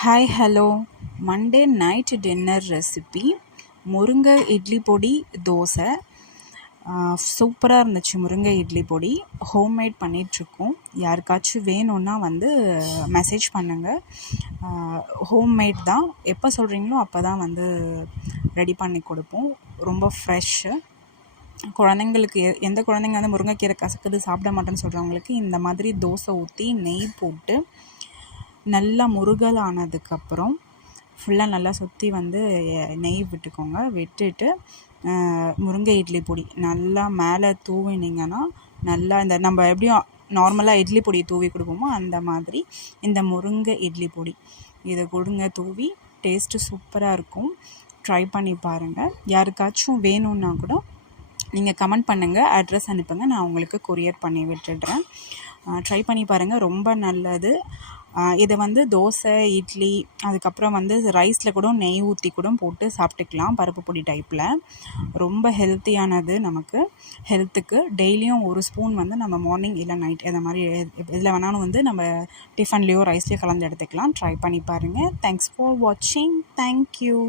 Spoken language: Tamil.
Hi hello Monday night dinner recipe முருங்கை இட்லி பொடி தோசை. சூப்பராக இருந்துச்சு. முருங்கை இட்லி பொடி ஹோம்மேட் பண்ணிகிட்ருக்கோம். யாருக்காச்சும் வேணும்னா மெசேஜ் பண்ணுங்கள். ஹோம்மேட் தான், எப்போ சொல்கிறீங்களோ அப்போ தான் ரெடி பண்ணி கொடுப்போம். ரொம்ப ஃப்ரெஷ்ஷு. குழந்தைங்களுக்கு எந்த குழந்தைங்க முருங்கைக்கீரை கசக்குது சாப்பிட மாட்டேன்னு சொல்கிறவங்களுக்கு இந்த மாதிரி தோசை ஊற்றி நெய் போட்டு நல்லா முருகல் ஆனதுக்கப்புறம் ஃபுல்லாக நல்லா சுற்றி நெய் விட்டுக்கோங்க. விட்டுட்டு முருங்கை இட்லி பொடி நல்லா மேலே தூவினீங்கன்னா நல்லா நம்ம எப்படியும் நார்மலாக இட்லி பொடி தூவி கொடுப்போமோ அந்த மாதிரி இந்த முருங்கை இட்லி பொடி இதை கொடுங்க தூவி. டேஸ்ட்டு சூப்பராக இருக்கும். ட்ரை பண்ணி பாருங்கள். யாருக்காச்சும் வேணும்னா கூட நீங்கள் கமெண்ட் பண்ணுங்கள், அட்ரஸ் அனுப்புங்க, நான் உங்களுக்கு கொரியர் பண்ணி விட்டுடுறேன். ட்ரை பண்ணி பாருங்கள், ரொம்ப நல்லது. இதை தோசை, இட்லி, அதுக்கப்புறம் ரைஸில் கூட நெய் ஊற்றி கூட போட்டு சாப்பிட்டுக்கலாம். பருப்பு பொடி டைப்பில் ரொம்ப ஹெல்த்தியானது. நமக்கு ஹெல்த்துக்கு டெய்லியும் ஒரு ஸ்பூன் நம்ம மார்னிங் இல்லை நைட் இதை மாதிரி இதில் வேணாலும் நம்ம டிஃபன்லேயோ ரைஸ்லேயோ கலந்து எடுத்துக்கலாம். ட்ரை பண்ணி பாருங்கள். தேங்க்ஸ் ஃபார் வாட்சிங். தேங்க்யூ.